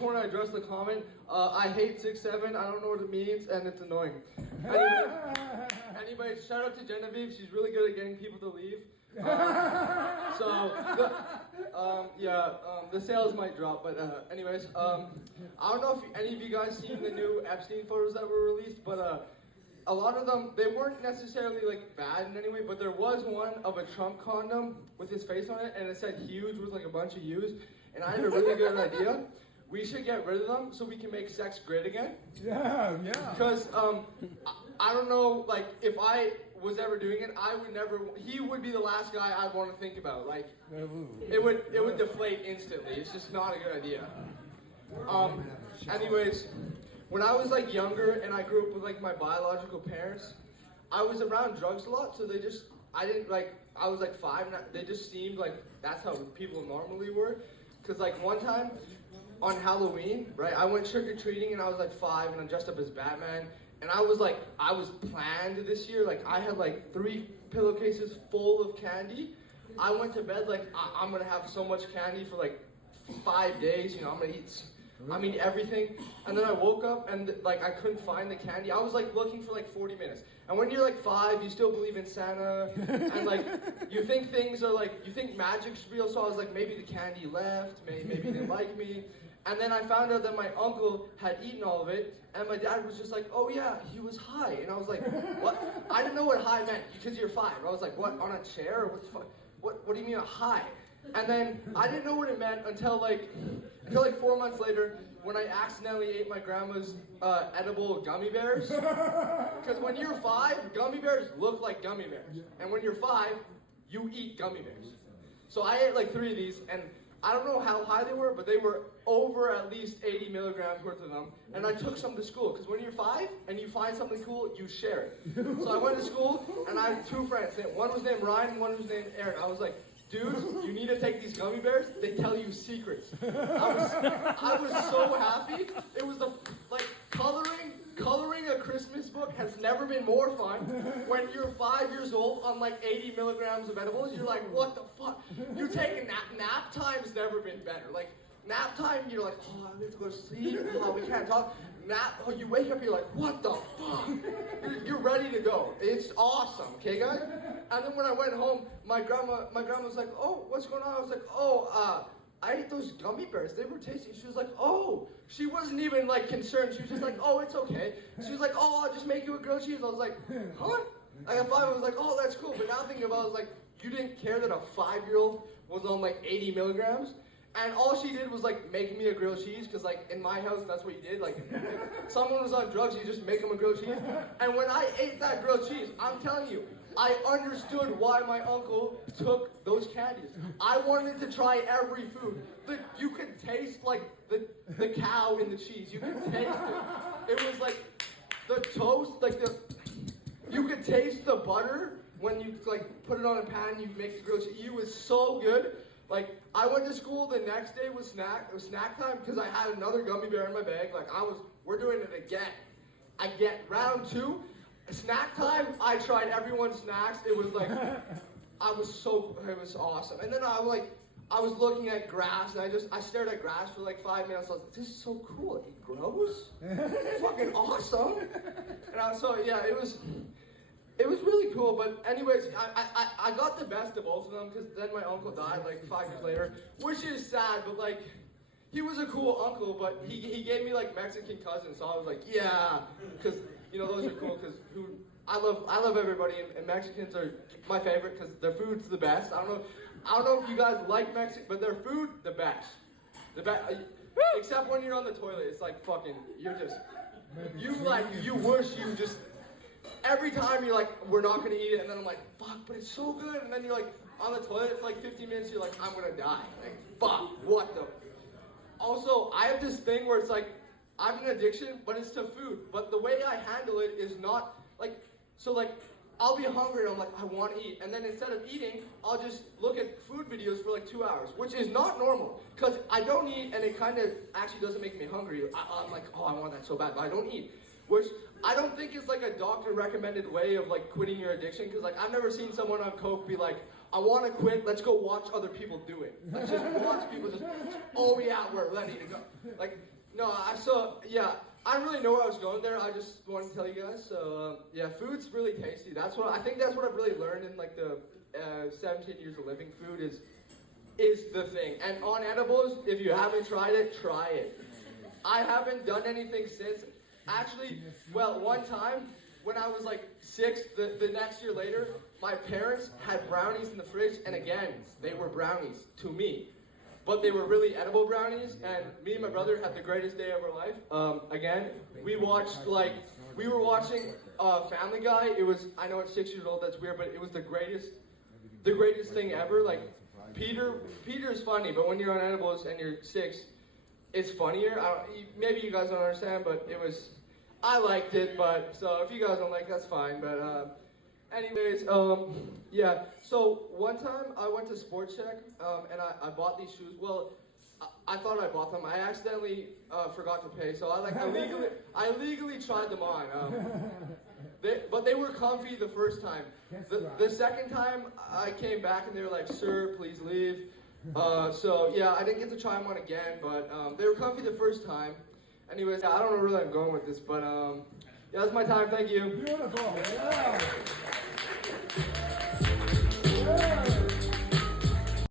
just want to address the comment. I hate 6'7". I don't know what it means, and it's annoying. Anyways, shout out to Genevieve. She's really good at getting people to leave. The sales might drop, but anyways, I don't know if any of you guys seen the new Epstein photos that were released, but a lot of them, they weren't necessarily like bad in any way, but there was one of a Trump condom with his face on it, and it said huge with like a bunch of U's, and I had a really good idea. We should get rid of them so we can make sex great again. Yeah. Because I don't know, like if I was ever doing it, I would never. He would be the last guy I'd want to think about. Like it would deflate instantly. It's just not a good idea. Anyways, when I was like younger and I grew up with like my biological parents, I was around drugs a lot. So I was like 5, and they just seemed like that's how people normally were. Cause like one time on Halloween, right, I went trick-or-treating and I was like 5 and I dressed up as Batman. And I was planned this year, like I had like 3 pillowcases full of candy. I went to bed like, I'm gonna have so much candy for like 5 days, you know, I'm gonna eat everything. And then I woke up and like I couldn't find the candy. I was like looking for like 40 minutes. And when you're like 5, you still believe in Santa. And like, you think things are like, you think magic's real. So I was like, maybe the candy left, maybe they didn't like me. And then I found out that my uncle had eaten all of it, and my dad was just like, oh yeah, he was high. And I was like, what? I didn't know what high meant, because you're 5. I was like, what, on a chair? Or what the fuck? What do you mean a high? And then I didn't know what it meant until like 4 months later, when I accidentally ate my grandma's edible gummy bears. Because when you're 5, gummy bears look like gummy bears. And when you're 5, you eat gummy bears. So I ate like 3 of these, and I don't know how high they were, but they were over at least 80 milligrams worth of them. And I took some to school, because when you're 5 and you find something cool, you share it. So I went to school, and I had 2 friends. One was named Ryan, and one was named Aaron. I was like, dudes, you need to take these gummy bears. They tell you secrets. I was so happy. It was coloring a Christmas book has never been more fun. When you're 5 years old on like 80 milligrams of edibles, you're like, what the fuck? You take a nap. Nap time's never been better. Like nap time, you're like, oh, I need to go to sleep. Oh, we can't talk. Nap. Oh, you wake up, you're like, what the fuck? You're ready to go. It's awesome, okay, guys? And then when I went home, my grandma was like, oh, what's going on? I was like, oh, I ate those gummy bears. They were tasty. She was like, oh. She wasn't even like concerned. She was just like, oh, it's okay. She was like, oh, I'll just make you a grilled cheese. I was like, huh? I got 5. I was like, oh, that's cool. But now thinking about it, I was like, you didn't care that a 5-year-old was on like 80 milligrams? And all she did was like make me a grilled cheese, because like in my house, that's what you did. Like if someone was on drugs, you just make them a grilled cheese. And when I ate that grilled cheese, I'm telling you, I understood why my uncle took those candies. I wanted to try every food. You could taste like the cow in the cheese. You could taste it. It was like the toast, like you could taste the butter when you like put it on a pan and you make the grilled cheese. It was so good. Like, I went to school the next day with snack time, because I had another gummy bear in my bag. Like, we're doing it again. I get round 2, snack time, I tried everyone's snacks. It was like, it was awesome. And then I was looking at grass, and I stared at grass for like 5 minutes. I was like, this is so cool. It grows? Fucking awesome. And it was really cool, but anyways, I got the best of both of them, because then my uncle died like 5 years later, which is sad, but like, he was a cool uncle, but he gave me like Mexican cousins, so I was like, yeah, because, you know, those are cool, because I love everybody, and Mexicans are my favorite, because their food's the best. I don't know if you guys like Mexican, but their food, the best. Except when you're on the toilet, it's like fucking, you wish you just, every time you're like, we're not gonna eat it, and then I'm like, fuck, but it's so good, and then you're like, on the toilet for like 15 minutes, you're like, I'm gonna die. Like, fuck, what the? Also, I have this thing where it's like, I have an addiction, but it's to food, but the way I handle it is not, like, so like, I'll be hungry and I'm like, I want to eat, and then instead of eating, I'll just look at food videos for like 2 hours, which is not normal, because I don't eat, and it kind of actually doesn't make me hungry. I'm like, oh, I want that so bad, but I don't eat, which I don't think is like a doctor recommended way of like quitting your addiction, because like I've never seen someone on coke be like, I want to quit. Let's go watch other people do it. Let's just watch people just, oh yeah, we're ready to go. Like, no, I really know where I was going there. I just wanted to tell you guys. So, yeah, food's really tasty. I think that's what I've really learned in like the 17 years of living. Food is the thing. And on edibles, if you haven't tried it, try it. I haven't done anything since. Actually, well, one time when I was like 6, the next year later, my parents had brownies in the fridge, and again, they were brownies to me. But they were really edible brownies, and me and my brother had the greatest day of our life. Again, we were watching Family Guy. It was, I know it's 6 years old, that's weird, but it was the greatest thing ever. Like, Peter's funny, but when you're on edibles and you're 6, it's funnier. Maybe you guys don't understand, but I liked it, but, so if you guys don't like it, that's fine, but, anyways, yeah, so one time I went to Sport Check, and I bought these shoes. Well, I thought I bought them. I accidentally forgot to pay, so I legally tried them on. But they were comfy the first time. The second time I came back and they were like, "Sir, please leave." So yeah, I didn't get to try them on again, but they were comfy the first time. Anyways, I don't know where I'm going with this, but yeah, that's my time. Thank you. Beautiful. Yeah.